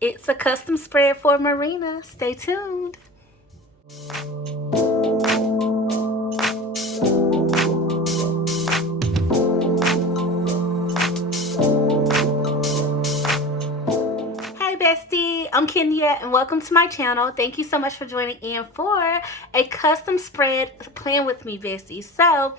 It's a custom spread for Marina. Stay tuned. Hey Bestie, I'm Kenya and welcome to my channel. Thank you so much for joining in for a custom spread plan with me, Bestie. So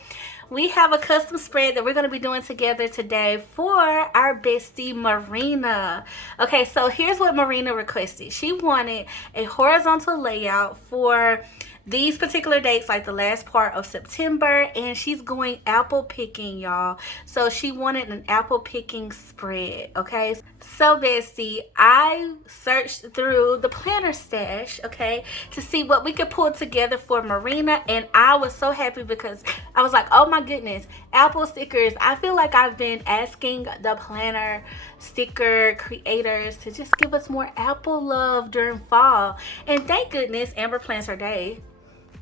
we have a custom spread that we're going to be doing together today for our bestie Marina. Okay, so here's what Marina requested. She wanted a horizontal layout for these particular dates, like the last part of September, and she's going apple picking, y'all. So she wanted an apple picking spread. Okay, so bestie, I searched through the planner stash, okay, to see what we could pull together for Marina, and I was so happy because I was like, oh my goodness, apple stickers. I feel like I've been asking the planner sticker creators to just give us more apple love during fall, and thank goodness Amber plans her day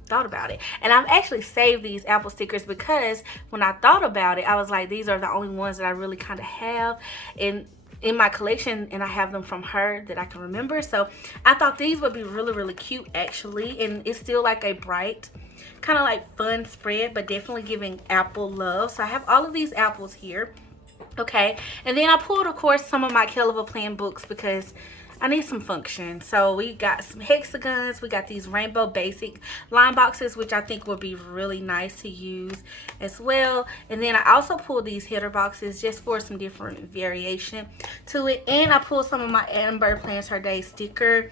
thought about it. And I've actually saved these apple stickers because when I thought about it, I was like, these are the only ones that I really kind of have in my collection, and I have them from her that I can remember. So I thought these would be really cute actually, and it's still like a bright kind of like fun spread, but definitely giving apple love. So I have all of these apples here, okay, and then I pulled of course some of my KELL plan books because I need some function. So we got some hexagons, we got these rainbow basic line boxes, which I think would be really nice to use as well. And then I also pulled these header boxes just for some different variation to it. And I pulled some of my Amber Plans Her Day sticker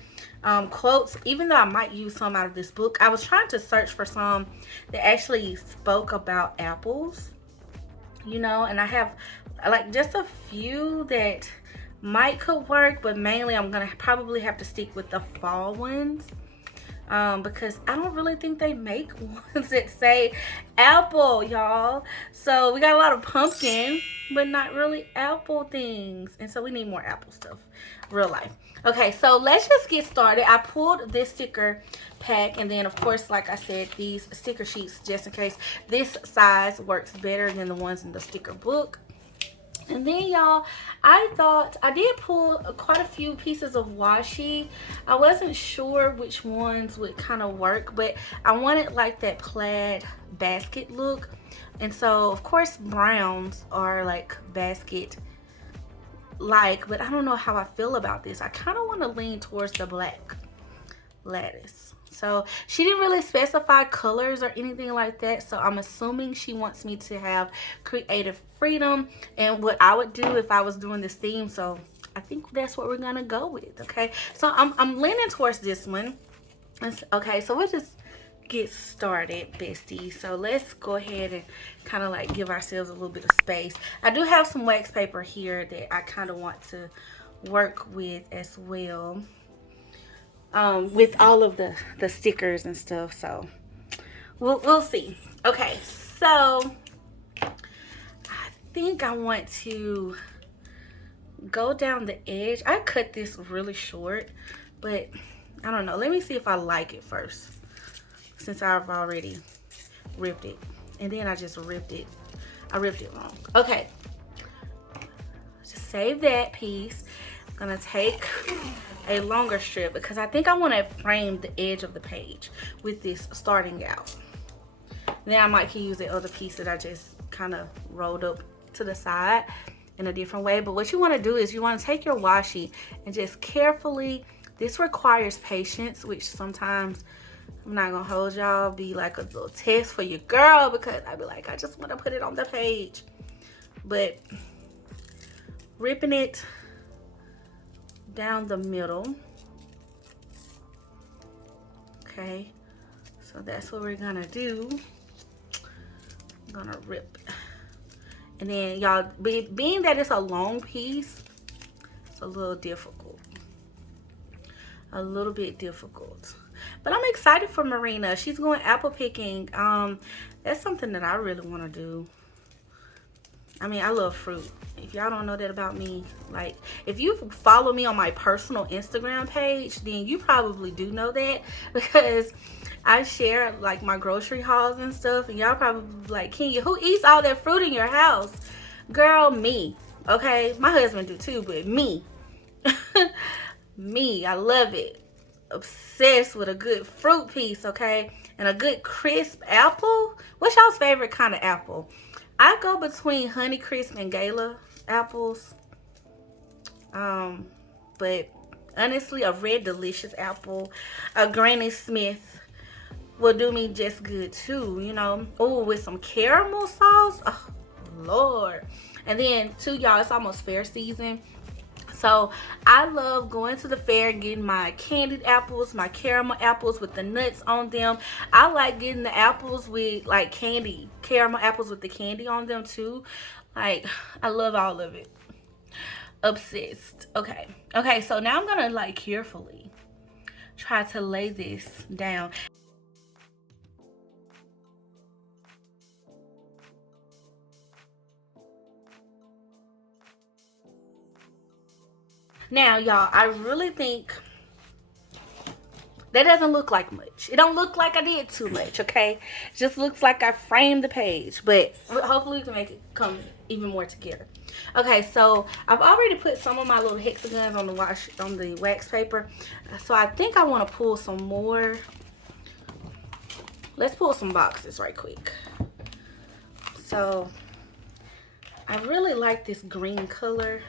quotes, even though I might use some out of this book. I was trying to search for some that actually spoke about apples, you know, and I have like just a few that might could work, but mainly I'm gonna probably have to stick with the fall ones because I don't really think they make ones that say apple, y'all. So we got a lot of pumpkin but not really apple things, and so we need more apple stuff, real life. Okay, so let's just get started. I pulled this sticker pack, and then of course, like I said, these sticker sheets just in case. This size works better than the ones in the sticker book. And then y'all, I thought I did pull quite a few pieces of washi. I wasn't sure which ones would kind of work, but I wanted like that plaid basket look. And so of course browns are like basket like, but I don't know how I feel about this. I kind of want to lean towards the black lattice. So she didn't really specify colors or anything like that, so I'm assuming she wants me to have creative freedom and what I would do if I was doing this theme. So I think that's what we're gonna go with. Okay, so I'm leaning towards this one. Okay, so we'll just get started, bestie. So let's go ahead and kind of like give ourselves a little bit of space. I do have some wax paper here that I kind of want to work with as well, with all of the stickers and stuff. So we'll see. Okay, so I think I want to go down the edge. I cut this really short, but I don't know. Let me see if I like it first, since I've already ripped it, and then I just ripped it. I ripped it wrong. Okay, just save that piece. I'm gonna take a longer strip because I think I want to frame the edge of the page with this starting out. Then I might can use the other piece that I just kind of rolled up to the side in a different way. But what you want to do is you want to take your washi and just carefully, this requires patience, which sometimes, I'm not gonna hold y'all, be like a little test for your girl, because I'd be like, I just want to put it on the page. But ripping it down the middle. Okay, so that's what we're gonna do. I'm gonna rip, and then y'all, being that it's a long piece, it's a little difficult, a little bit difficult. But I'm excited for Marina. She's going apple picking. That's something that I really want to do. I mean, I love fruit. If y'all don't know that about me, like, if you follow me on my personal Instagram page, then you probably do know that, because I share like my grocery hauls and stuff, and y'all probably like, Kenya, who eats all that fruit in your house? Girl, me. Okay, my husband do too, but me. me. I love it. Obsessed with a good fruit piece, okay? And a good crisp apple. What's y'all's favorite kind of apple? I go between Honey Crisp and Gala apples. But honestly, a red delicious apple, a Granny Smith will do me just good too, you know. Oh, with some caramel sauce. Oh, Lord. And then too, y'all, it's almost fair season. So I love going to the fair and getting my candied apples, my caramel apples with the nuts on them. I like getting the apples with like candy, caramel apples with the candy on them too. Like, I love all of it. Obsessed. Okay, so now I'm gonna like carefully try to lay this down. Now, y'all, I really think that doesn't look like much. It don't look like I did too much, okay? It just looks like I framed the page, but hopefully we can make it come even more together. Okay, so I've already put some of my little hexagons on the wax paper. So I think I want to pull some more. Let's pull some boxes right quick. So I really like this green color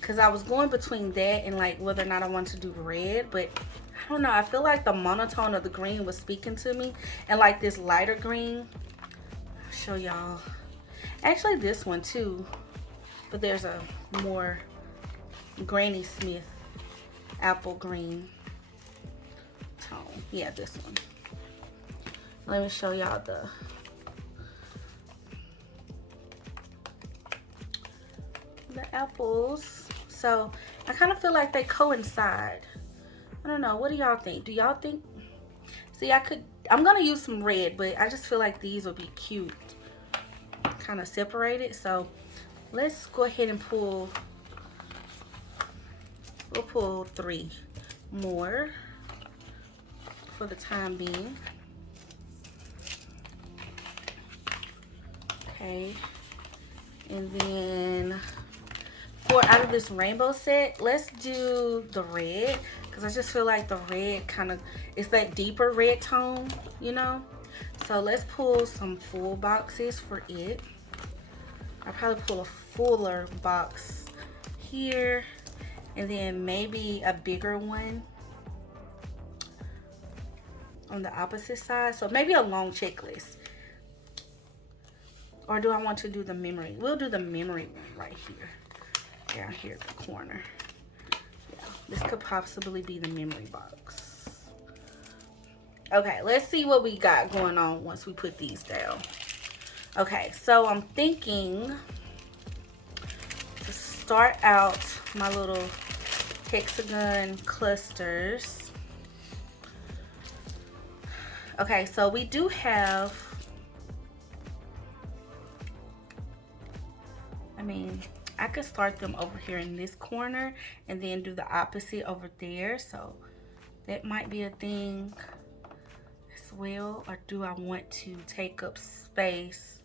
because I was going between that and like whether or not I want to do red, but I don't know. I feel like the monotone of the green was speaking to me, and like this lighter green. I'll show y'all. Actually, this one too, but there's a more Granny Smith apple green tone. Yeah, this one. Let me show y'all the apples. So I kind of feel like they coincide. I don't know. What do y'all think? Do y'all think? See, I'm going to use some red, but I just feel like these will be cute. Kind of separated. So let's go ahead and pull. We'll pull 3 more for the time being. Okay. And then out of this rainbow set, let's do the red, because I just feel like the red kind of, it's that deeper red tone, you know. So let's pull some full boxes for it. I'll probably pull a fuller box here, and then maybe a bigger one on the opposite side. So maybe a long checklist. Or do I want to do the memory? We'll do the memory one right here. Down here at the corner. Yeah, this could possibly be the memory box. Okay, let's see what we got going on once we put these down. Okay, so I'm thinking to start out my little hexagon clusters. Okay, so we do have, I could start them over here in this corner and then do the opposite over there. So that might be a thing as well. Or do I want to take up space?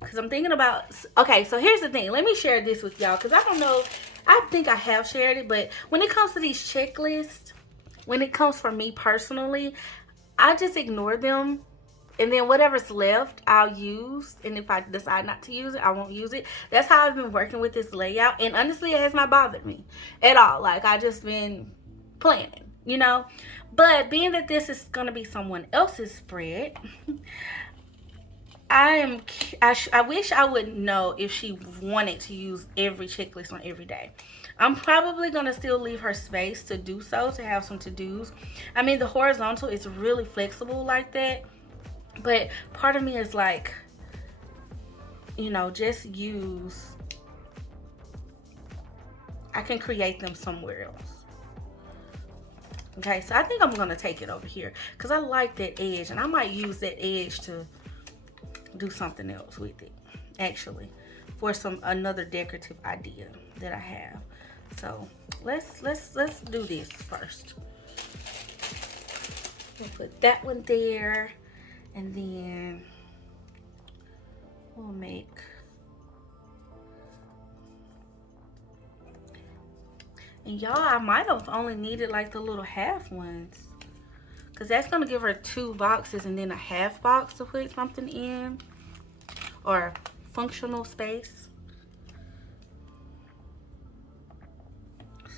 Because I'm thinking about, okay, so here's the thing. Let me share this with y'all, because I don't know, I think I have shared it, but when it comes to these checklists, when it comes for me personally, I just ignore them. And then whatever's left, I'll use. And if I decide not to use it, I won't use it. That's how I've been working with this layout. And honestly, it has not bothered me at all. Like, I just been planning, you know. But being that this is going to be someone else's spread, I wish I would know if she wanted to use every checklist on every day. I'm probably going to still leave her space to do so, to have some to-dos. I mean, the horizontal is really flexible like that. But part of me is like, you know, just use, I can create them somewhere else. Okay, so I think I'm going to take it over here because I like that edge, and I might use that edge to do something else with it, actually, for another decorative idea that I have. So let's do this first. We'll put that one there. And then we'll make And y'all, I might have only needed like the little half ones, because that's going to give her 2 boxes and then a half box to put something in, or functional space.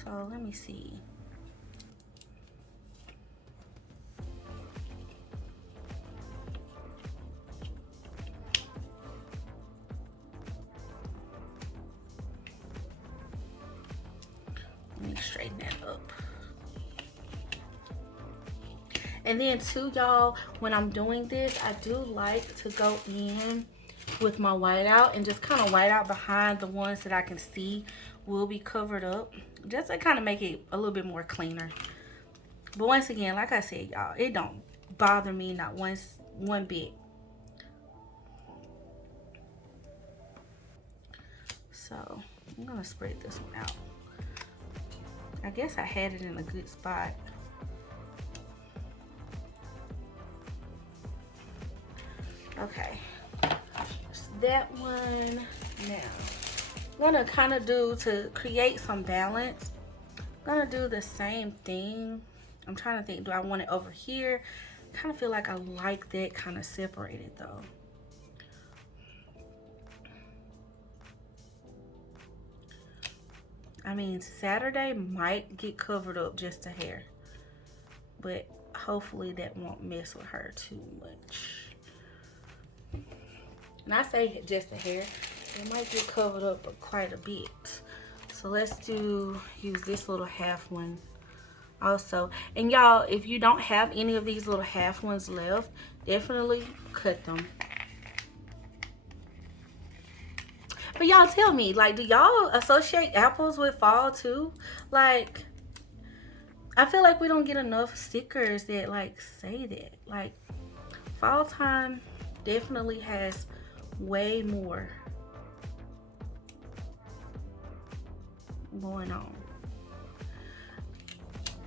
So let me see. Let me straighten that up. And then too, y'all, when I'm doing this, I do like to go in with my whiteout and just kind of white out behind the ones that I can see will be covered up, just to kind of make it a little bit more cleaner. But once again, like I said, y'all, it don't bother me not one bit. So I'm gonna spread this one out. I guess I had it in a good spot. Okay, so that one. Now I'm gonna kind of do, to create some balance, I'm gonna do the same thing. I'm trying to think, do I want it over here? Kind of feel like I like that kind of separated though. I mean, Saturday might get covered up just a hair, but hopefully that won't mess with her too much. And I say just a hair, it might get covered up quite a bit. So let's use this little half one also. And y'all, if you don't have any of these little half ones left, definitely cut them. But y'all tell me, like, do y'all associate apples with fall too? Like, I feel like we don't get enough stickers that like say that. Like, fall time definitely has way more going on.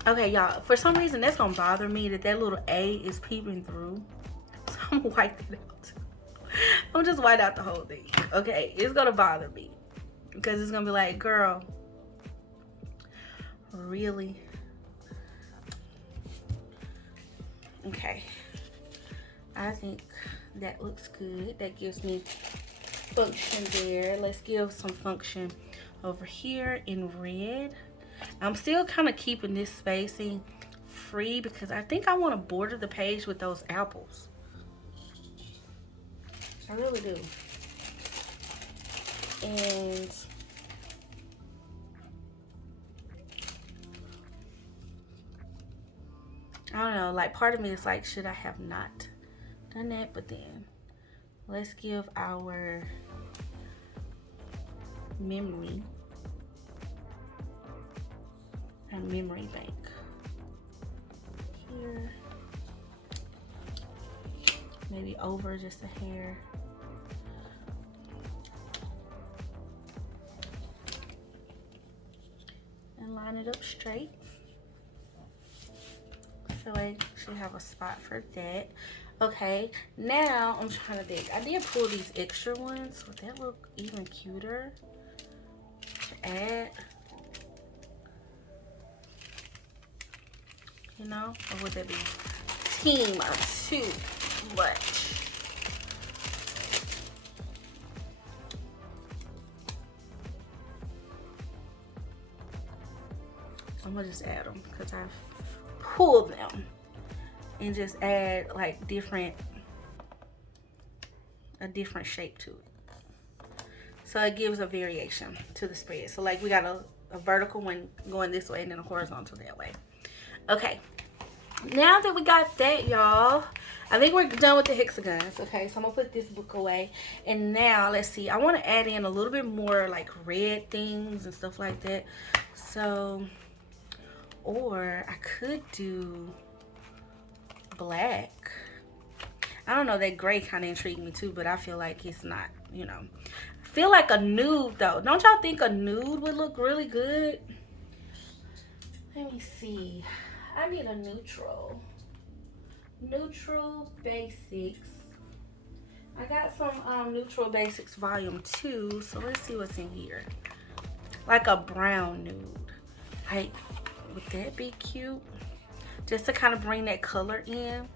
Okay, y'all, for some reason that's gonna bother me that little A is peeping through. So I'm gonna wipe it out. I'm just white out the whole thing. Okay, it's gonna bother me because it's gonna be like, girl, really? Okay, I think that looks good. That gives me function there. Let's give some function over here in red. I'm still kind of keeping this spacing free because I think I want to border the page with those apples. I really do. And I don't know, like part of me is like, should I have not done that? But then let's give our memory a memory bank here, maybe over just a hair. And line it up straight. So I should have a spot for that. Okay, now I'm trying to think. I did pull these extra ones. Would that look even cuter to add? You know? Or would that be team or too much? I'm gonna just add them because I've pulled them and just add like a different shape to it. So it gives a variation to the spread. So like we got a vertical one going this way and then a horizontal that way. Okay, now that we got that, y'all, I think we're done with the hexagons. Okay, so I'm gonna put this book away. And now let's see, I want to add in a little bit more like red things and stuff like that. So, or I could do black. I don't know, that gray kind of intrigued me too, but I feel like it's not, you know. I feel like a nude though. Don't y'all think a nude would look really good? Let me see. I need a neutral basics. I got some neutral basics volume 2, so let's see what's in here. Like a brown nude. Like, would that be cute? Just to kind of bring that color in.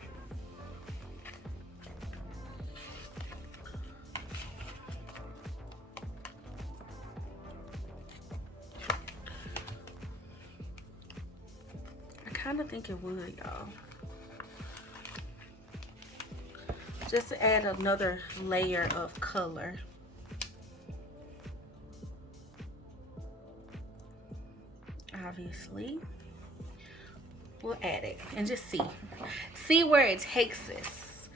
I kind of think it would, y'all. Just to add another layer of color. Obviously, we'll add it and just see where it takes us.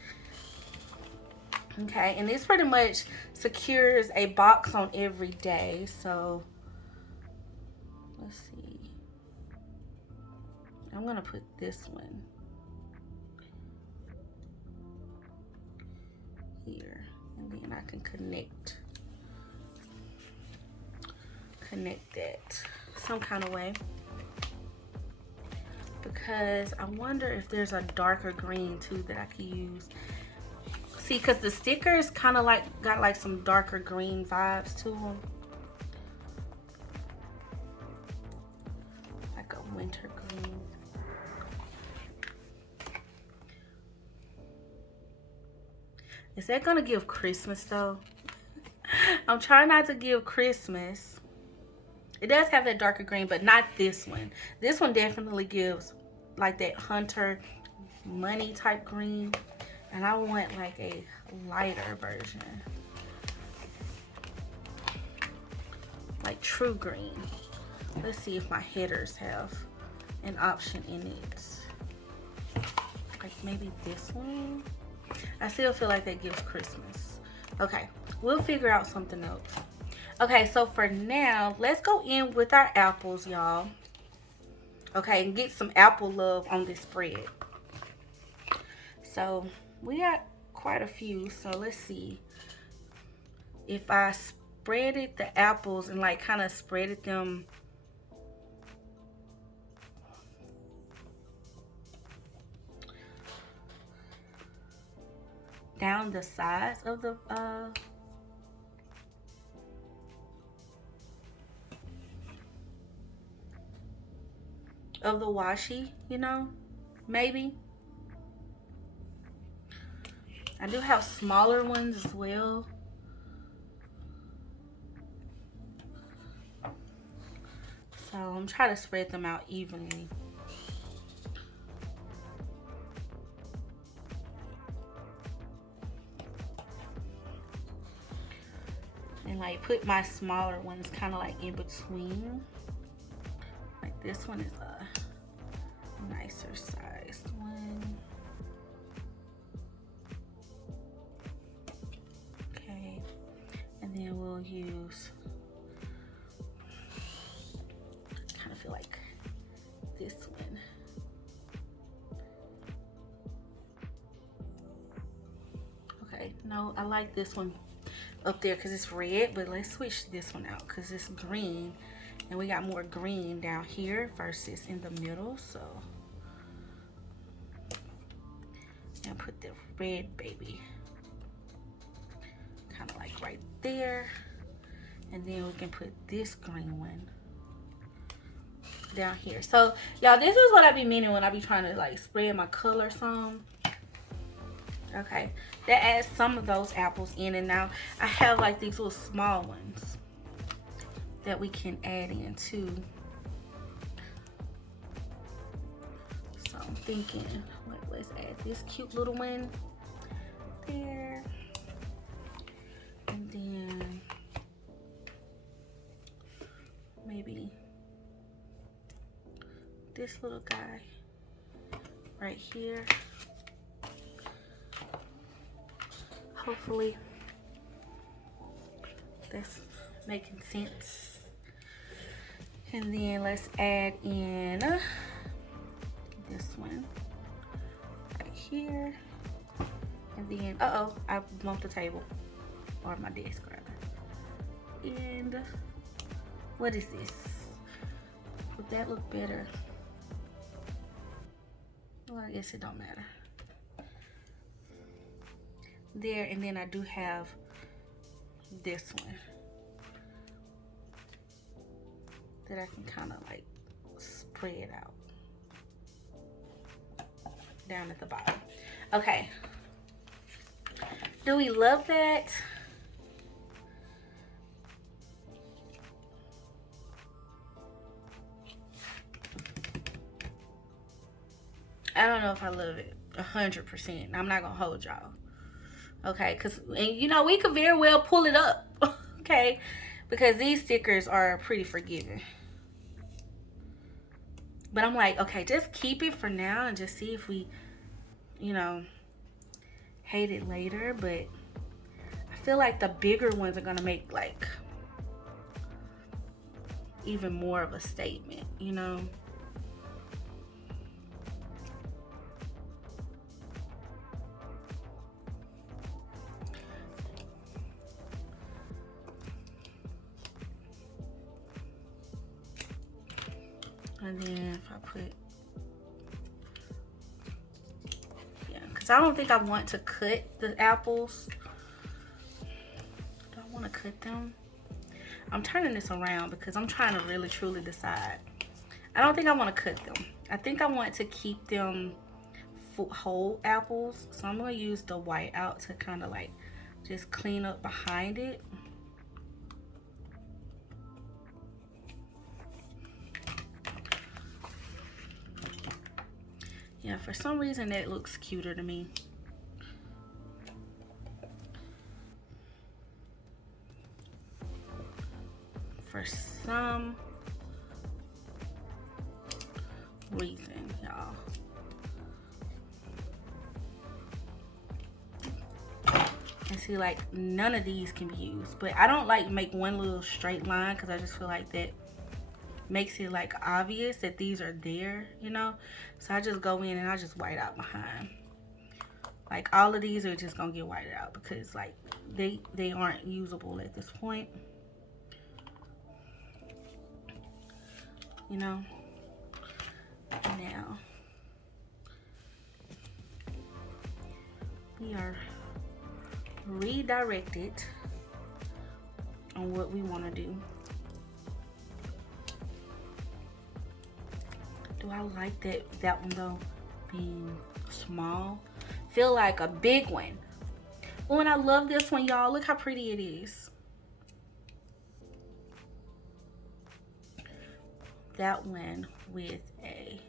Okay, and this pretty much secures a box on every day. So let's see, I'm gonna put this one here, and then I can connect that some kind of way, because I wonder if there's a darker green too that I could use. See, because the stickers kind of like got like some darker green vibes to them, like a winter green. Is that gonna give Christmas though? I'm trying not to give Christmas. It does have that darker green, but not this one. This one definitely gives like that hunter money type green. And I want like a lighter version. Like true green. Let's see if my headers have an option in it. Like maybe this one. I still feel like that gives Christmas. Okay, we'll figure out something else. Okay, so for now, let's go in with our apples, y'all. Okay, and get some apple love on this spread. So we got quite a few, so let's see. If I spreaded the apples and like kind of spreaded them down the sides of the washi, you know, maybe. I do have smaller ones as well. So I'm trying to spread them out evenly. And like put my smaller ones kind of like in between. Like this one is a nicer sized one. Okay, and then we'll use, kind of feel like this one. Okay, no, I like this one up there because it's red, but let's switch this one out because it's green, and we got more green down here versus in the middle. So, and put the red baby kind of like right there, and then we can put this green one down here. So y'all, this is what I be meaning when I be trying to like spread my color some. Okay, that adds some of those apples in, and now I have like these little small ones that we can add in too. So I'm thinking, let's add this cute little one there, and then maybe this little guy right here. Hopefully that's making sense. And then let's add in this one right here. And then, uh-oh, I bumped the table, or my desk rather. And what is this? Would that look better? Well, I guess it don't matter. There, and then I do have this one that I can kind of like spread out down at the bottom. Okay. Do we love that? I don't know if I love it 100%. I'm not gonna hold y'all. Okay, and you know, we could very well pull it up. Okay, because these stickers are pretty forgiving. But I'm like, okay, just keep it for now and just see if we, you know, hate it later. But I feel like the bigger ones are gonna make like even more of a statement, you know. And then if I put, yeah, because I don't think I want to cut the apples. Do I want to cut them? I'm turning this around because I'm trying to really truly decide. I don't think I want to cut them. I think I want to keep them whole apples. So I'm going to use the white out to kind of like just clean up behind it. Yeah, for some reason that looks cuter to me. For some reason, y'all. And see, like, none of these can be used. But I don't like make one little straight line because I just feel like that makes it like obvious that these are there, you know. So I just go in and I just white out behind. Like all of these are just gonna get whited out because like they aren't usable at this point, you know. Now we are redirected on what we want to do. Do I like that one though, being small? Feel like a big one. Oh, and I love this one, y'all. Look how pretty it is. That one with a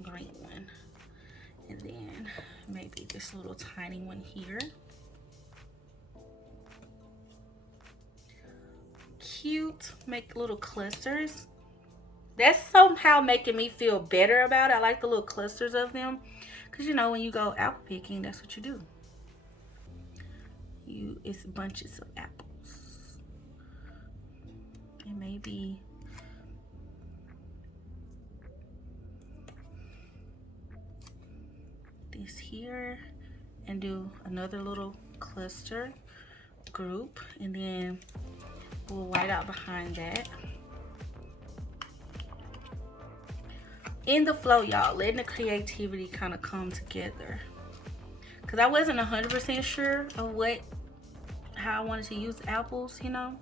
green one. And then maybe this little tiny one here. Cute, make little clusters. That's somehow making me feel better about it. I like the little clusters of them. Because you know, when you go apple picking, that's what you do. It's bunches of apples. And maybe this here. And do another little cluster group. And then we'll white out behind that. In the flow, y'all, letting the creativity kind of come together, because I wasn't 100% sure of how I wanted to use apples, you know,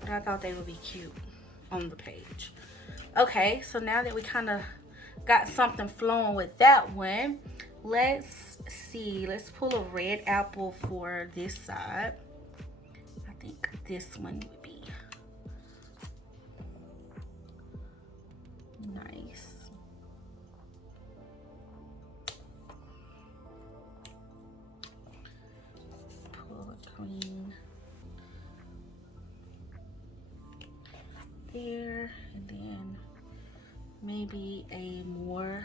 but I thought they would be cute on the page. Okay, so now that we kind of got something flowing with that one, let's see, let's pull a red apple for this side. I think this one would be nice. Pull a green there, and then maybe a more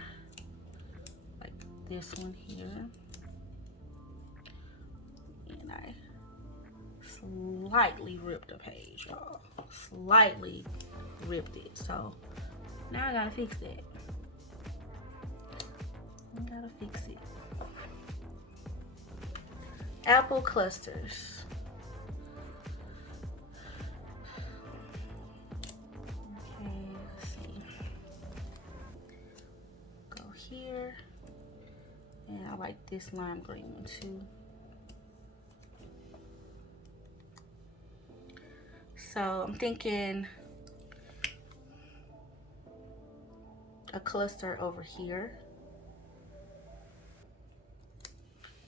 like this one here. And I slightly ripped the page, y'all. Slightly ripped it. So now I gotta fix that. I gotta fix it. Apple clusters. Okay, let's see. Go here. And I like this lime green one too. So I'm thinking a cluster over here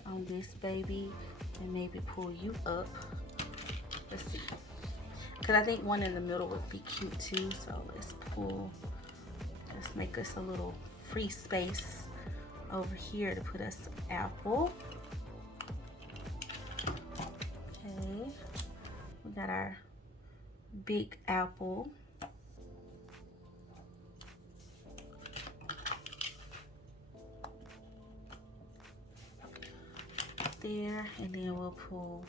on this baby, and maybe pull you up. Let's see, because I think one in the middle would be cute too. So let's make us a little free space over here to put us some apple. Okay, we got our big apple. There, and then we'll pull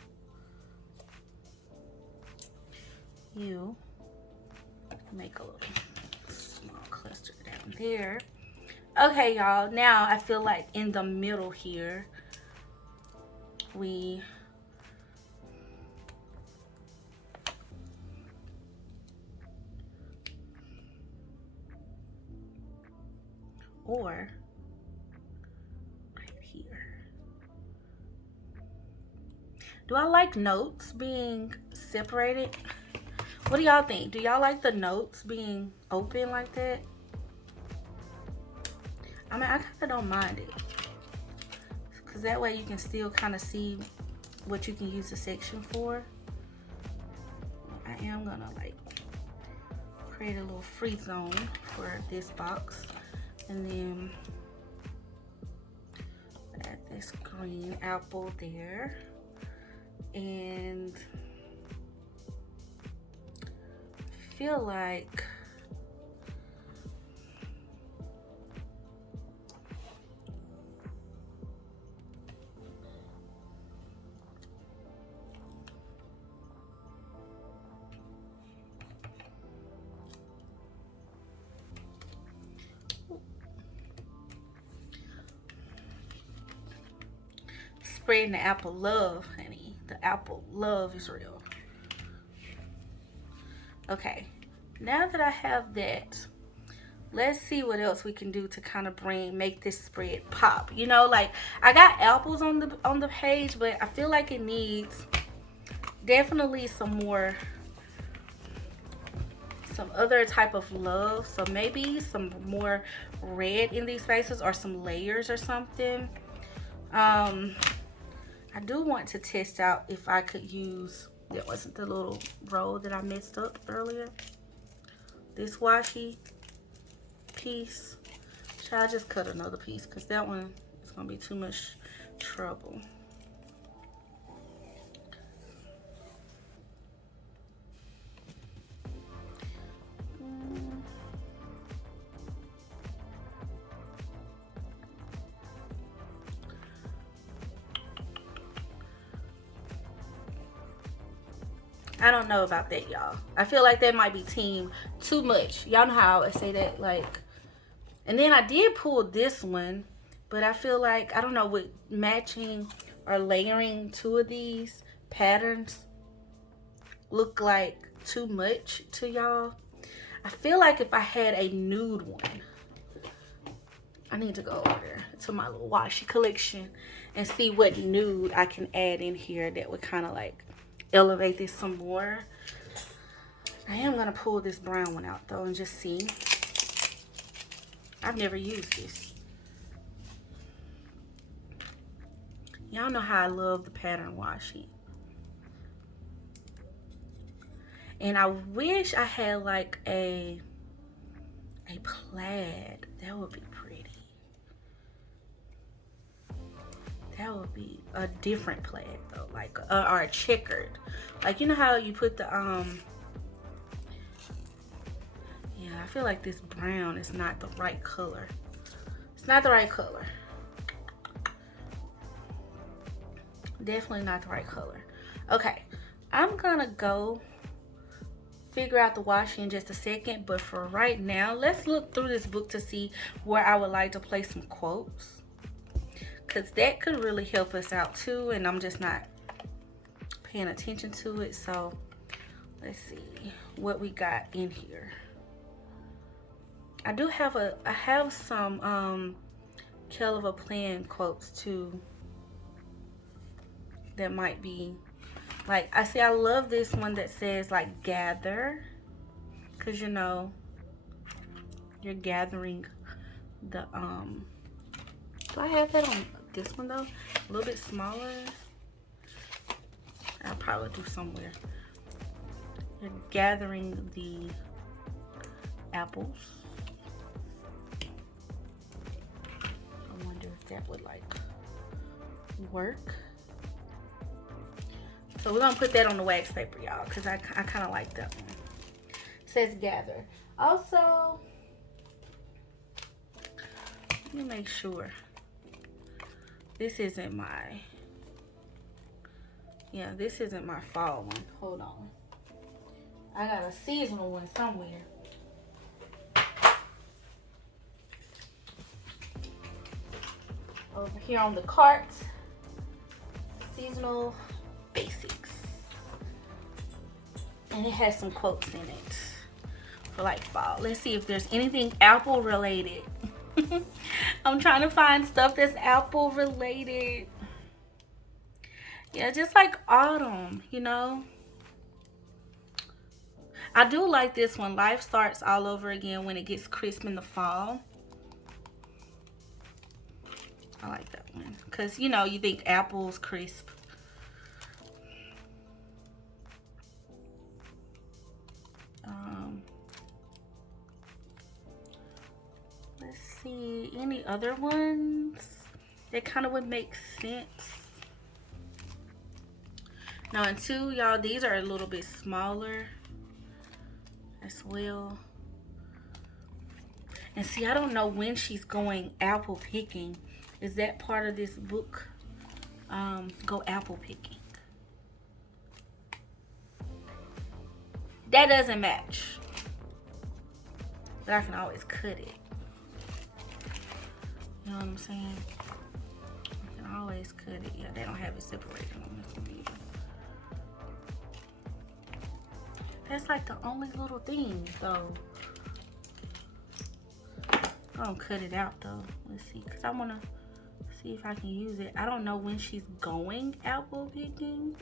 you, make a little small cluster down there. Okay, y'all, now I feel like in the middle here or right here. Do I like notes being separated? What do y'all think? Do y'all like the notes being open like that? I mean, I kind of don't mind it, because that way you can still kind of see what you can use the section for. I am gonna like create a little free zone for this box, and then add this green apple there, and I feel like spreading the apple love, honey. The apple love is real. Okay, now that I have that, let's see what else we can do to kind of make this spread pop. You know, like I got apples on the page, but I feel like it needs definitely some other type of love. So maybe some more red in these spaces, or some layers or something. I do want to test out if I could use, that wasn't the little roll that I messed up earlier, this washi piece. Should I just cut another piece, because that one is gonna be too much trouble. I don't know about that, y'all. I feel like that might be team too much. Y'all know how I say that, like. And then I did pull this one, but I feel like, I don't know, with matching or layering two of these patterns look like too much to y'all. I feel like if I had a nude one, I need to go over there to my little washi collection and see what nude I can add in here that would kind of like elevate this some more. I am gonna pull this brown one out though and just see. I've never used this. Y'all know how I love the pattern washi. And I wish I had like a plaid. That would be pretty. That would be a different plaid though, like or a checkered. Like, you know how you put the yeah, I feel like this brown is not the right color. It's not the right color. Definitely not the right color. Okay, I'm gonna go figure out the washi in just a second, but for right now, let's look through this book to see where I would like to place some quotes, because that could really help us out too, and I'm just not paying attention to it. So let's see what we got in here. I have some KELL of a Plan quotes too that might be Like, I love this one that says like gather, because you know you're gathering the do I have that on this one though? A little bit smaller. I'll probably do somewhere. You're gathering the apples. I wonder if that would like work. So we're gonna put that on the wax paper, y'all, because I kind of like that one. It says gather. Also, let me make sure this isn't my, yeah, this isn't my fall one. Hold on. I got a seasonal one somewhere. Over here on the cart, seasonal basics. And it has some quotes in it for like fall. Let's see if there's anything apple related. I'm trying to find stuff that's apple related. Yeah, just like autumn, you know. I do like this one. Life starts all over again when it gets crisp in the fall. I like that one because, you know, you think apples crisp. Let's see, any other ones that kind of would make sense. Now, and two, y'all, these are a little bit smaller as well. And see, I don't know when she's going apple picking. Is that part of this book? Go apple picking. That doesn't match. But I can always cut it. You know what I'm saying? I can always cut it. Yeah, they don't have it separated on this one either. That's like the only little thing, though. I'm gonna cut it out, though. Let's see, because I want to see if I can use it. I don't know when she's going apple picking.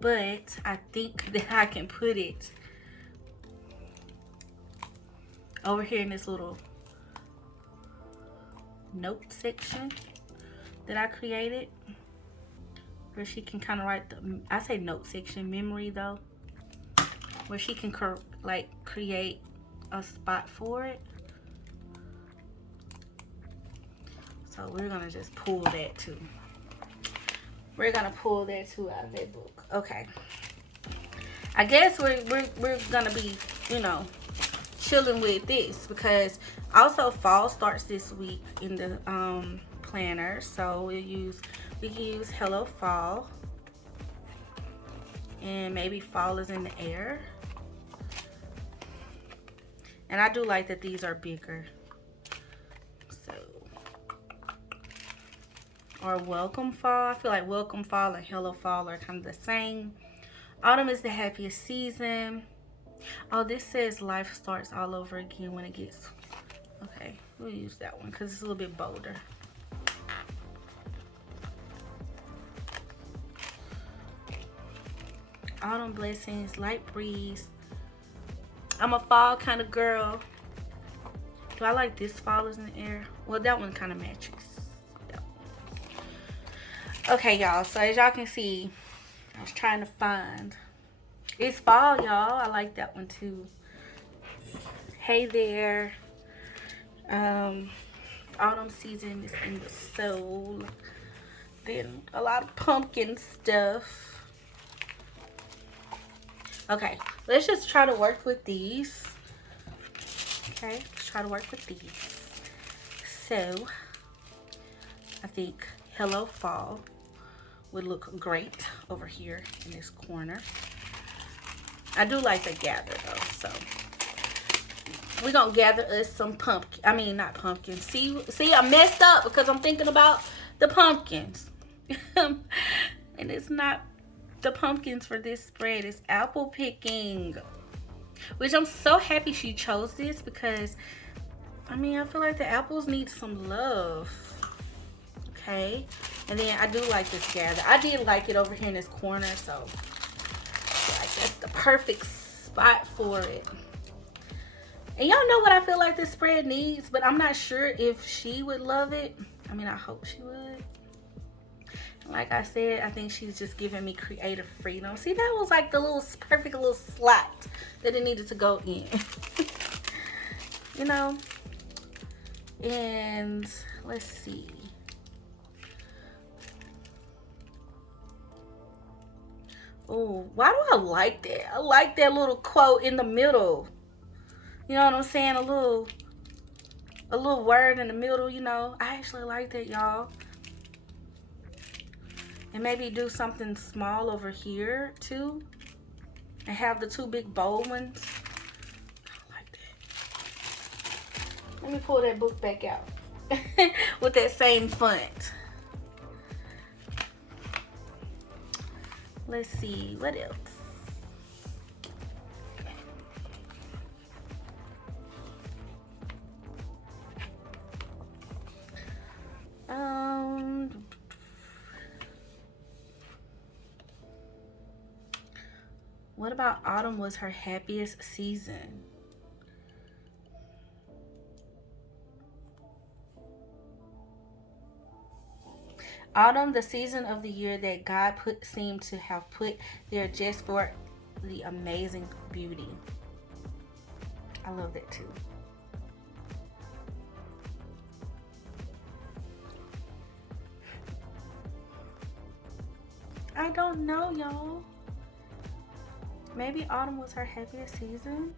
But I think that I can put it over here in this little note section that I created, where she can kind of write the, I say note section, memory though, where she can like create a spot for it. So we're gonna just pull that too. We're gonna pull that too out of that book. Okay. I guess we're gonna be, you know, chilling with this because also fall starts this week in the planner. So we can use Hello Fall, and maybe fall is in the air. And I do like that these are bigger. So, or Welcome Fall. I feel like Welcome Fall and Hello Fall are kind of the same. Autumn is the happiest season. Oh, this says life starts all over again when it gets, okay, we'll use that one because it's a little bit bolder. Autumn blessings, light breeze. I'm a fall kind of girl. Do I like this fall is in the air? Well, that one kind of matches. Okay, y'all, so as y'all can see, I was trying to find, it's fall, y'all. I like that one too. Hey there. Autumn season is in the soul. Then a lot of pumpkin stuff. Okay, let's just try to work with these. Okay, let's try to work with these. So, I think Hello Fall would look great over here in this corner. I do like the gather though, so we're gonna gather us some pumpkin. I mean, not pumpkin. See, I messed up because I'm thinking about the pumpkins. And it's not the pumpkins for this spread. It's apple picking, which I'm so happy she chose this because, I mean, I feel like the apples need some love. Okay, and then I do like this gather. I did like it over here in this corner, so like that's the perfect spot for it. And y'all know what I feel like this spread needs, but I'm not sure if she would love it. I mean, I hope she would. Like I said, I think she's just giving me creative freedom. See, that was like the little perfect little slot that it needed to go in. You know? And let's see. Oh, why do I like that? I like that little quote in the middle. You know what I'm saying? A little word in the middle, you know. I actually like that, y'all. And maybe do something small over here too. And have the two big bold ones. I like that. Let me pull that book back out. With that same font. Let's see, what else? What about autumn was her happiest season? Autumn, the season of the year that God seemed to have put there just for the amazing beauty. I love that too. I don't know, y'all. Maybe autumn was her happiest season?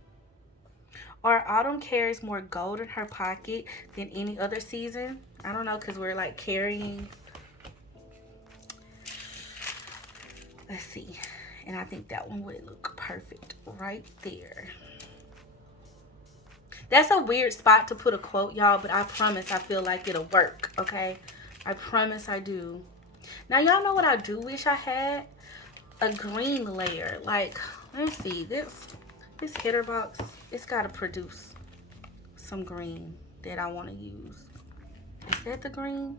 Or autumn carries more gold in her pocket than any other season? I don't know, because we're like carrying. Let's see. And I think that one would look perfect right there. That's a weird spot to put a quote, y'all, but I promise I feel like it'll work, okay? I promise I do. Now, y'all know what I do wish I had? A green layer. Like, let's see, this header box, it's got to produce some green that I want to use. Is that the green?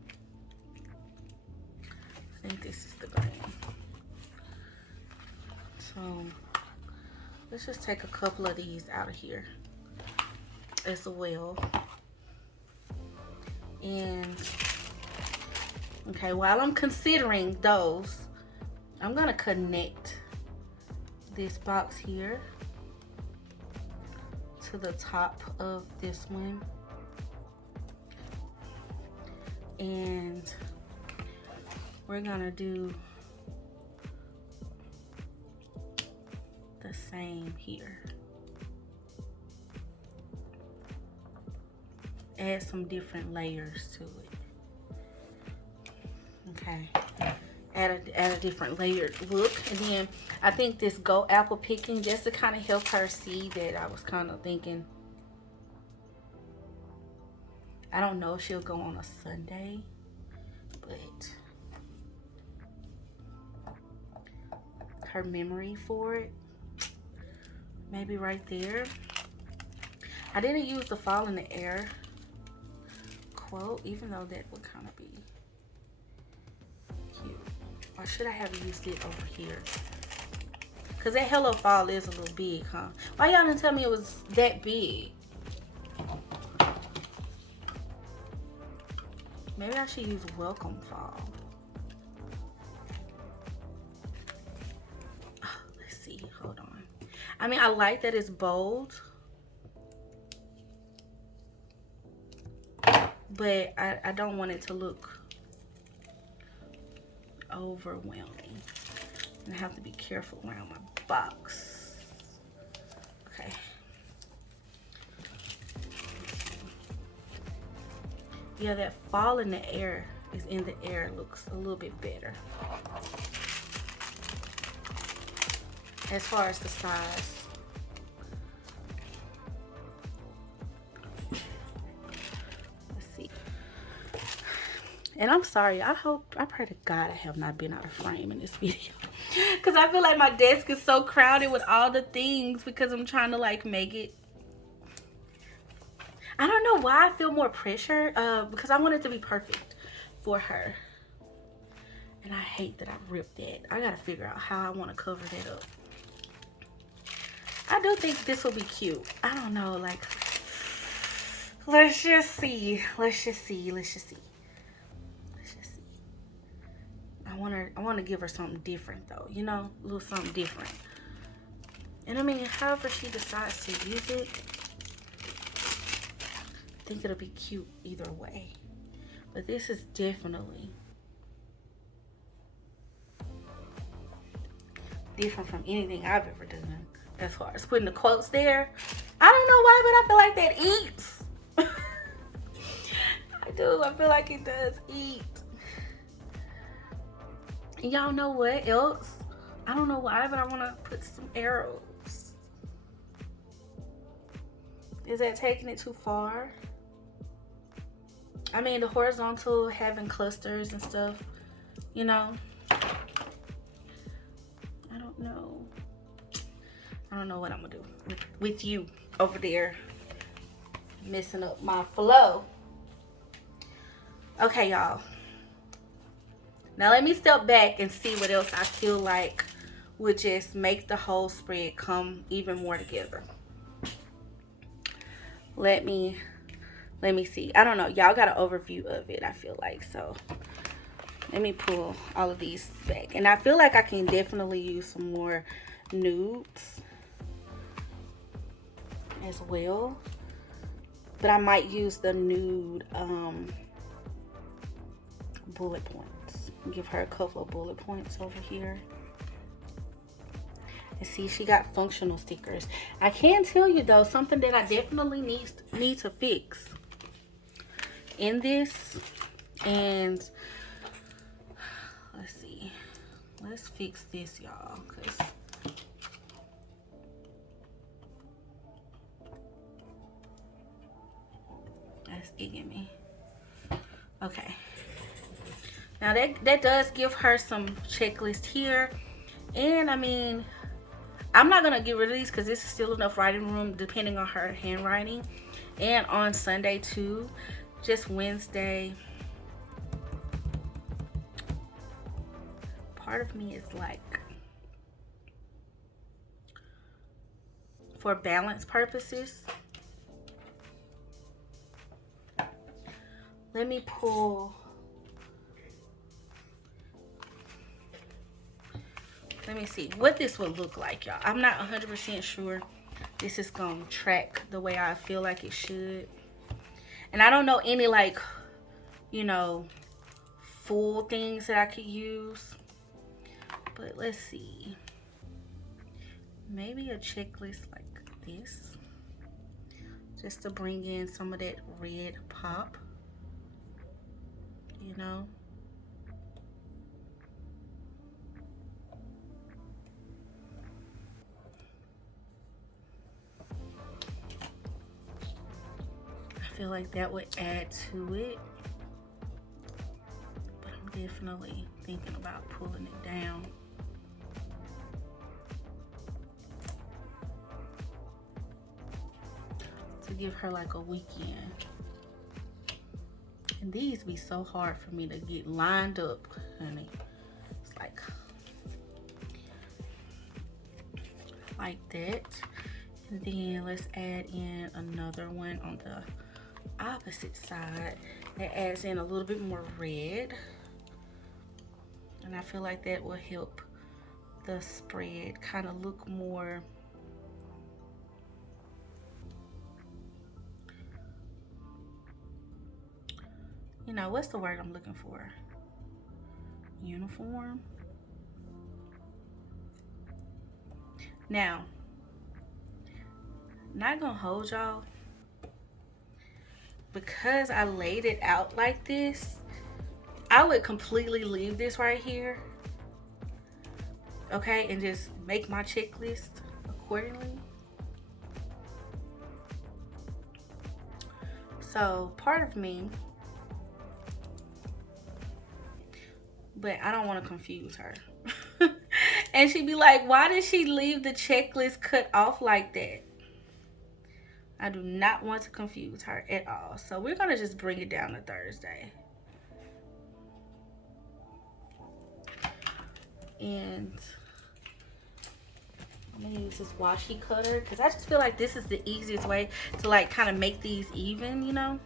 I think this is the green. So let's just take a couple of these out of here as well. And okay, while I'm considering those, I'm gonna connect this box here to the top of this one, and we're gonna do the same here. Add some different layers to it. Okay, add a different layered look. And then I think this Go Apple Picking, just to kind of help her see that I was kind of thinking, I don't know if she'll go on a Sunday, but her memory for it, maybe right there. I didn't use the fall in the air quote, even though that would kind of be cute. Or should I have used it over here? Because that Hello Fall is a little big, huh? Why y'all didn't tell me it was that big? Maybe I should use Welcome Fall. Oh, let's see, hold on. I mean, I like that it's bold, but I don't want it to look overwhelming. And I have to be careful around my box. Okay. Yeah, that fall in the air is in the air looks a little bit better. As far as the size. Let's see. And I'm sorry, I pray to God I have not been out of frame in this video. Because I feel like my desk is so crowded with all the things because I'm trying to like make it. I don't know why I feel more pressure because I want it to be perfect. for her. And I hate that I ripped that. I gotta figure out how I want to cover that up. I do think this will be cute. I don't know, like, let's just see. Let's just see. Let's just see. Let's just see. I want to give her something different though, you know, a little something different. And I mean, however she decides to use it, I think it'll be cute either way. But this is definitely different from anything I've ever done. As far as putting the quotes there, I don't know why, but I feel like that eats. I do. I feel like it does eat. Y'all know what else? I don't know why, but I want to put some arrows. Is that taking it too far? I mean, the horizontal having clusters and stuff, you know. I don't know. I don't know what I'm gonna do with you over there messing up my flow. Okay, y'all. Now let me step back and see what else I feel like would just make the whole spread come even more together. Let me see. I don't know. Y'all got an overview of it, I feel like. So let me pull all of these back. And I feel like I can definitely use some more nudes as well. But I might use the nude bullet points. Give her a couple of bullet points over here. And see, she got functional stickers. I can tell you though, something that I definitely need to fix in this. And let's see. Let's fix this, y'all, because that's egging me. Okay. Now that does give her some checklist here. And I mean, I'm not gonna get rid of these because this is still enough writing room depending on her handwriting. And on Sunday too, just Wednesday. Part of me is like, for balance purposes, let me pull. Let me see what this would look like, y'all. I'm not 100% sure this is gonna track the way I feel like it should. And I don't know any, like, you know, full things that I could use. But let's see. Maybe a checklist like this. Just to bring in some of that red pop. You know? I feel like that would add to it. But I'm definitely thinking about pulling it down. To give her like a weekend. And these be so hard for me to get lined up, honey. It's like that. And then let's add in another one on the opposite side that adds in a little bit more red. And I feel like that will help the spread kind of look more you know, what's the word I'm looking for? Uniform. Now, not gonna hold y'all, because I laid it out like this, I would completely leave this right here, okay, and just make my checklist accordingly. So part of me, but I don't want to confuse her. And she'd be like, why did she leave the checklist cut off like that? I do not want to confuse her at all. So we're going to just bring it down to Thursday. And I'm gonna use this washi cutter because I just feel like this is the easiest way to like kind of make these even, you know.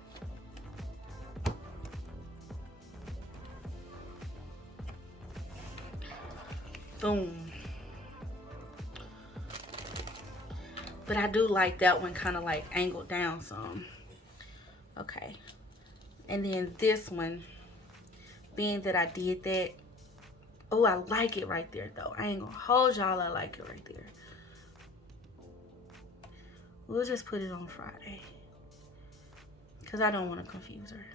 Boom. But I do like that one kind of like angled down some. Okay. And then this one, being that I did that, oh, I like it right there though. I ain't gonna hold y'all, I like it right there. We'll just put it on Friday because I don't want to confuse her.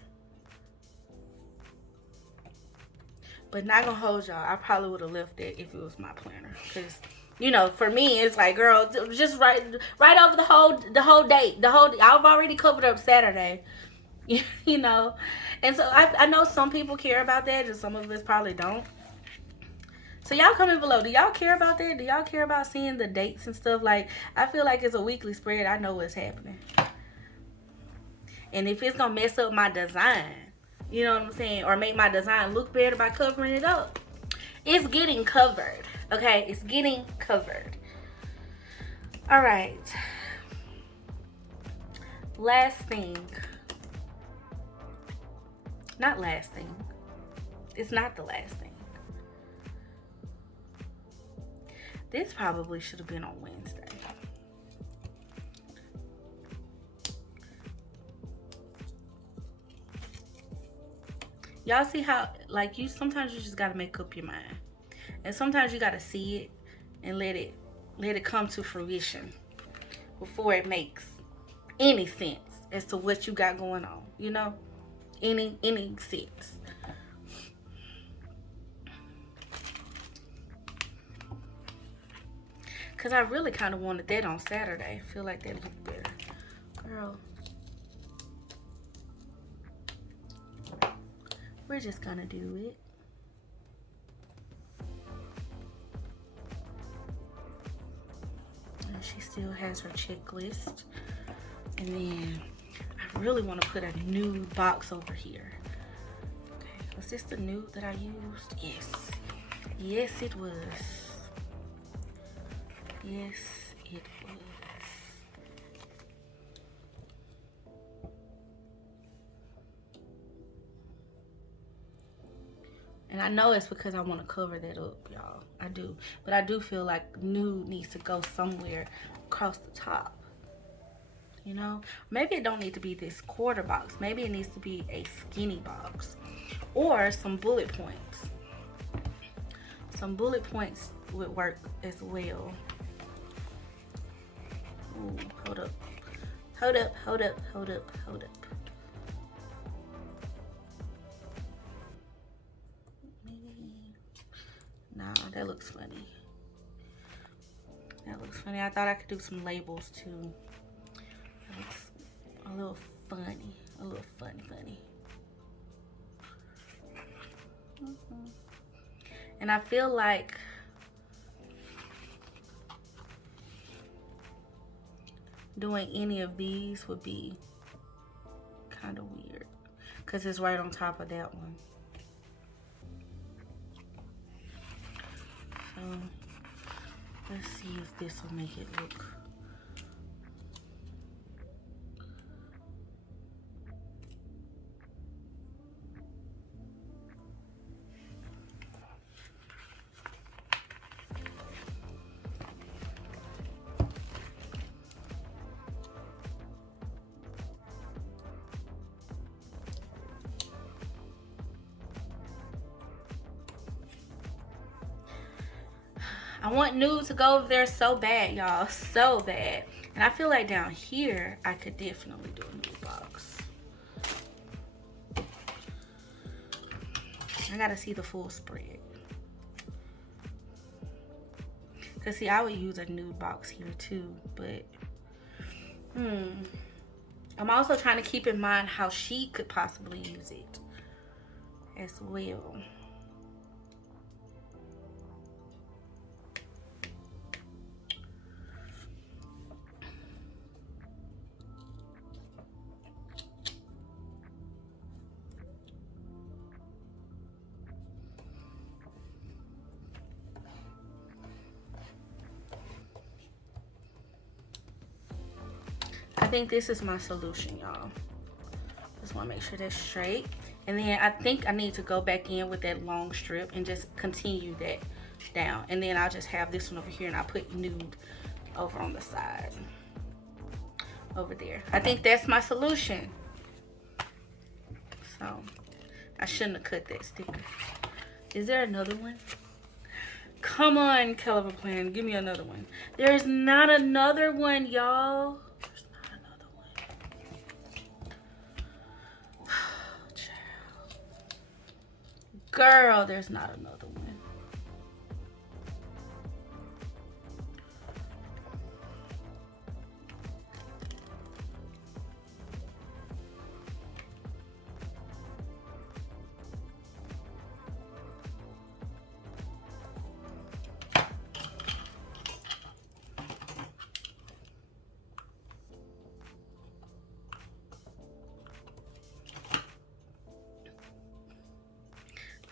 But not gonna hold y'all. I probably would have left it if it was my planner, because you know, for me it's like, girl, just right over the whole date. I've already covered up Saturday. You know, and so I know some people care about that, and some of us probably don't. So y'all comment below. Do y'all care about that? Do y'all care about seeing the dates and stuff? Like, I feel like it's a weekly spread. I know what's happening. And if it's gonna mess up my design, you know what I'm saying, or make my design look better by covering it up, it's getting covered. Okay, it's getting covered. All right. Last thing. Not last thing. It's not the last thing. This probably should have been on Wednesday. Y'all see how, like, sometimes you just gotta make up your mind. And sometimes you gotta see it and let it come to fruition before it makes any sense as to what you got going on, you know? Any sense. Cause I really kind of wanted that on Saturday. I feel like that looked better. Girl. We're just gonna do it. And she still has her checklist. And then I really want to put a nude box over here. Okay, was this the nude that I used? Yes. Yes, it was. Yes, it was. And I know it's because I want to cover that up, y'all. I do. But I do feel like nude needs to go somewhere across the top. You know? Maybe it don't need to be this quarter box. Maybe it needs to be a skinny box. Or some bullet points. Some bullet points would work as well. Ooh, hold up. Hold up, hold up, hold up, hold up. Nah, that looks funny. That looks funny. I thought I could do some labels too. That looks a little funny. A little funny. And I feel like doing any of these would be kind of weird because it's right on top of that one. So let's see if this will make it look. I want nude to go over there so bad, y'all. So bad. And I feel like down here, I could definitely do a nude box. I gotta see the full spread. Cause see, I would use a nude box here too, but I'm also trying to keep in mind how she could possibly use it as well. think this is my solution, y'all. Just want to make sure that's straight. And then I think I need to go back in with that long strip and just continue that down. And then I'll just have this one over here, and I'll put nude over on the side. Over there. I think that's my solution. So, I shouldn't have cut that sticker. Is there another one? Come on, KELL Plan. Give me another one. There's not another one, y'all. There's not another one. Child. Girl, there's not another one.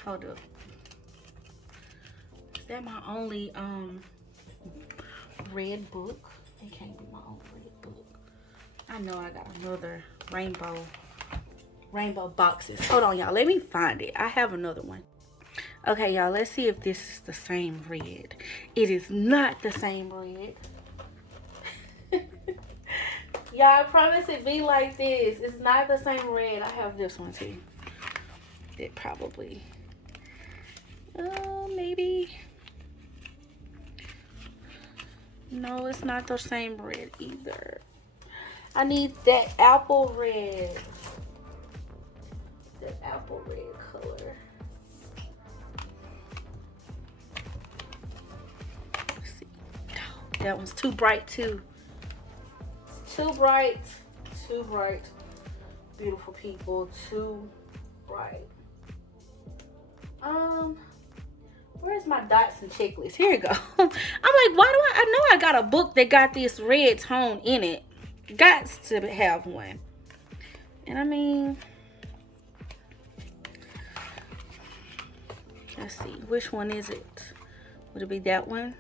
Hold up. Is that my only red book? It can't be my only red book. I know I got another rainbow boxes. Hold on, y'all. Let me find it. I have another one. Okay, y'all. Let's see if this is the same red. It is not the same red. Y'all, I promise it be like this. It's not the same red. I have this one too. It probably... maybe. No, it's not the same red either. I need that apple red. That apple red color. Let's see. No, that one's too bright too. It's too bright. Too bright. Beautiful people. Too bright. Where's my dots and checklist? Here you go. I'm like, why do I know I got a book that got this red tone in it. Got to have one. And I mean, let's see, which one is it? Would it be that one?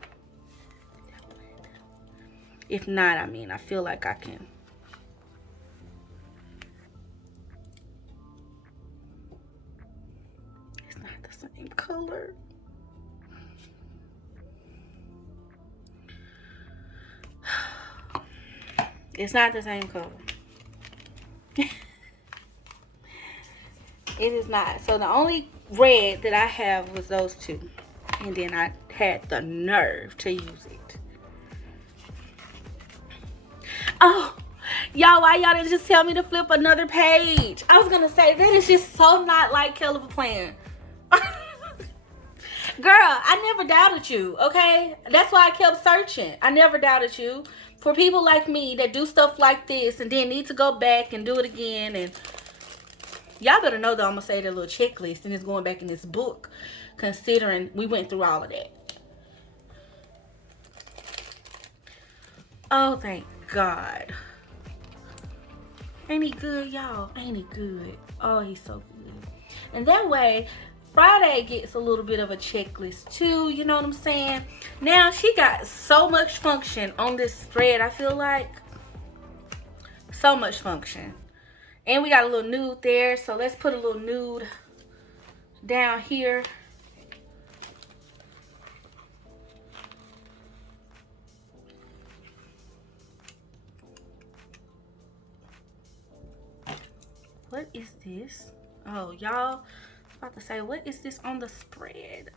If not, I mean, I feel like I can. It's not the same color. It's not the same color. It is not. So the only red that I have was those two. And then I had the nerve to use it. Oh, y'all, why y'all didn't just tell me to flip another page? I was going to say, that is just so not like KELL Plan. Girl, I never doubted you, okay? That's why I kept searching. I never doubted you. For people like me that do stuff like this and then need to go back and do it again, and y'all better know that I'm gonna say the little checklist and it's going back in this book, considering we went through all of that. Oh, thank God. Ain't he good, y'all? Ain't he good? Oh, he's so good. And that way, Friday gets a little bit of a checklist too, you know what I'm saying? Now, she got so much function on this spread, I feel like. So much function. And we got a little nude there, so let's put a little nude down here. What is this? Oh, y'all. About to say, what is this on the spread?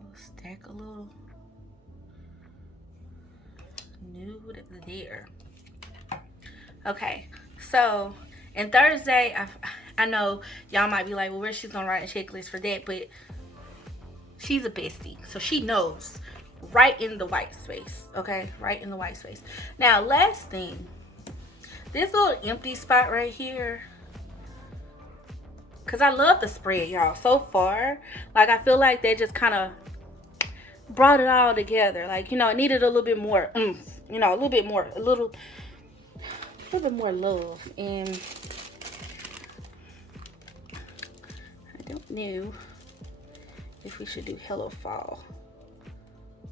We'll stack a little nude there. Okay, so and Thursday, I know y'all might be like, well, where's she's gonna write a checklist for that? But she's a bestie, so she knows right in the white space. Okay, right in the white space. Now, last thing, this little empty spot right here, because I love the spread, y'all. So far, like, I feel like they just kind of brought it all together. Like, you know, it needed a little bit more oomph, you know, a little bit more, a little little bit more love. And I don't know if we should do Hello Fall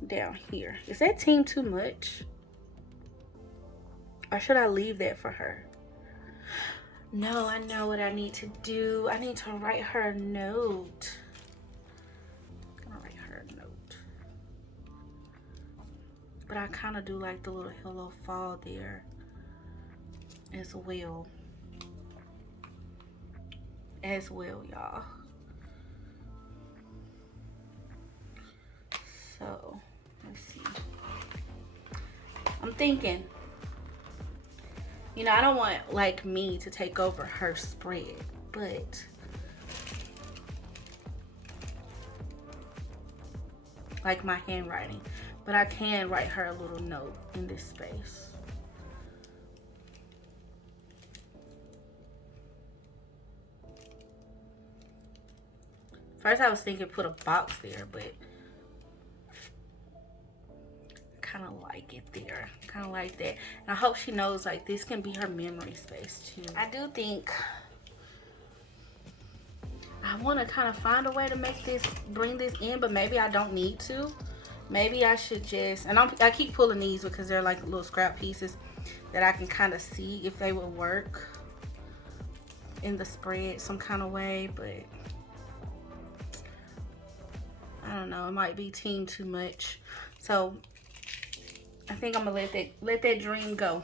down here. Is that team too much? Or should I leave that for her? No, I know what I need to do. I need to write her a note. I'm gonna write her a note. But I kind of do like the little Hello Fall there as well. Y'all. So, let's see. I'm thinking, you know, I don't want like me to take over her spread, but like my handwriting, but I can write her a little note in this space. First I was thinking put a box there, but kind of like it there, kind of like that. And I hope she knows like this can be her memory space too. I do think I want to kind of find a way to make this, bring this in, but maybe I don't need to. Maybe I should just, and I keep pulling these because they're like little scrap pieces that I can kind of see if they would work in the spread some kind of way, but I don't know, it might be team too much. So I think I'm gonna let that dream go.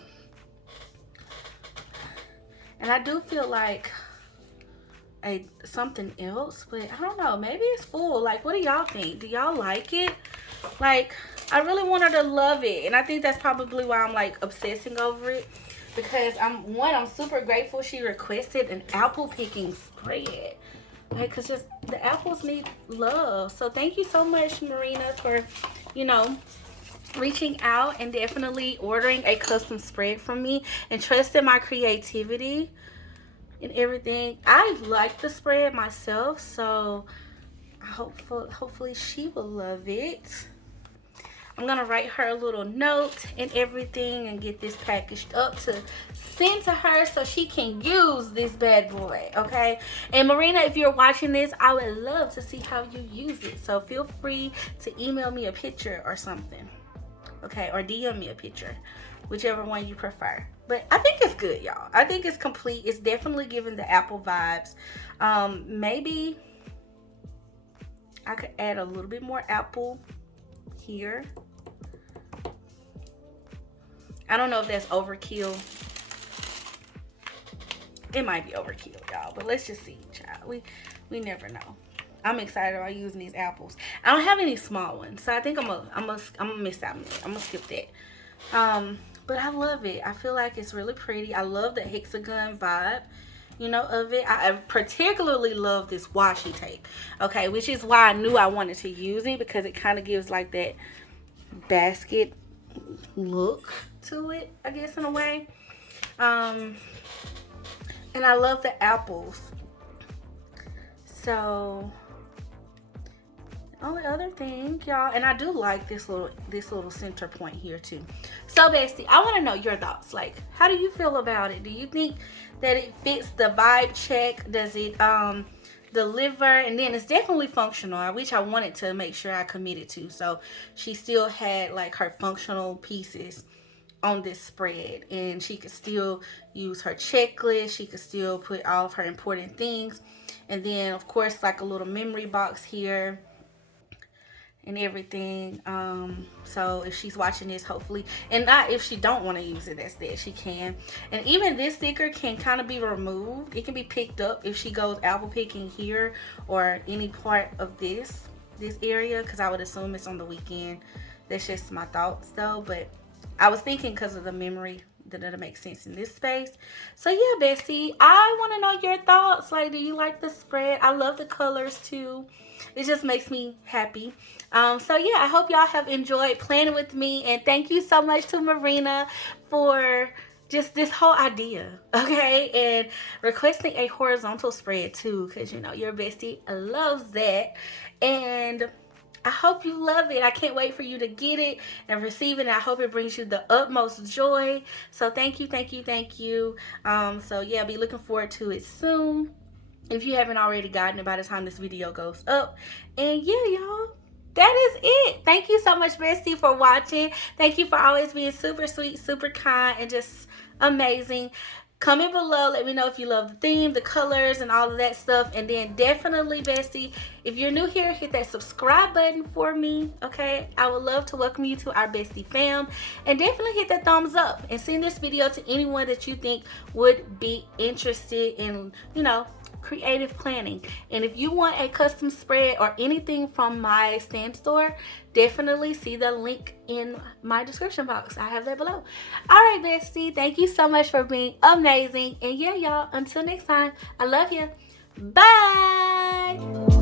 And I do feel like something else, but I don't know, maybe it's full. Like, what do y'all think? Do y'all like it? Like, I really want her to love it, and I think that's probably why I'm like obsessing over it, because I'm super grateful she requested an apple picking spread. Like, cause just the apples need love. So thank you so much, Marina, for, you know, reaching out and definitely ordering a custom spread from me and trusting my creativity and everything. I like the spread myself, so hopefully she will love it. I'm gonna write her a little note and everything and get this packaged up to send to her so she can use this bad boy, okay? And Marina, if you're watching this, I would love to see how you use it. So feel free to email me a picture or something, okay? Or DM me a picture, whichever one you prefer. But I think it's good, y'all. I think it's complete. It's definitely giving the apple vibes. Maybe I could add a little bit more apple here. I don't know if that's overkill. It might be overkill, y'all, but let's just see, child. We never know. I'm excited about using these apples. I don't have any small ones, so I think I'm gonna miss out. I'm gonna skip that. But I love it. I feel like it's really pretty. I love the hexagon vibe, you know, of it. I particularly love this washi tape, okay, which is why I knew I wanted to use it, because it kind of gives like that basket look to it, I guess, in a way. And I love the apples. So only other thing, y'all, and I do like this little center point here too. So Bestie, I want to know your thoughts. Like, how do you feel about it? Do you think that it fits the vibe check? Does it deliver? And then it's definitely functional, which I wanted to make sure I committed to. So she still had like her functional pieces on this spread, and she could still use her checklist. She could still put all of her important things, and then of course like a little memory box here and everything. So if she's watching this, hopefully, and not if she don't want to use it, that's that she can. And even this sticker can kind of be removed. It can be picked up if she goes apple picking here or any part of this area, because I would assume it's on the weekend. That's just my thoughts though, but I was thinking because of the memory that it'll make sense in this space. So yeah, Bessie, I want to know your thoughts. Like, do you like the spread? I love the colors too. It just makes me happy. So yeah, I hope y'all have enjoyed planning with me, and thank you so much to Marina for just this whole idea, okay, and requesting a horizontal spread too, because you know your bestie loves that. And I hope you love it. I can't wait for you to get it and receive it. And I hope it brings you the utmost joy. So thank you, thank you, thank you. So yeah, be looking forward to it soon, if you haven't already gotten it by the time this video goes up. And yeah, y'all, that is it. Thank you so much, Bestie, for watching. Thank you for always being super sweet, super kind, and just amazing. Comment below, let me know if you love the theme, the colors, and all of that stuff. And then definitely, Bestie, if you're new here, hit that subscribe button for me, okay? I would love to welcome you to our Bestie fam. And definitely hit that thumbs up and send this video to anyone that you think would be interested in, you know, creative planning. And if you want a custom spread or anything from my stamp store, definitely see the link in my description box. I have that below. All right, Bestie, thank you so much for being amazing. And yeah, y'all, until next time, I love you. Bye.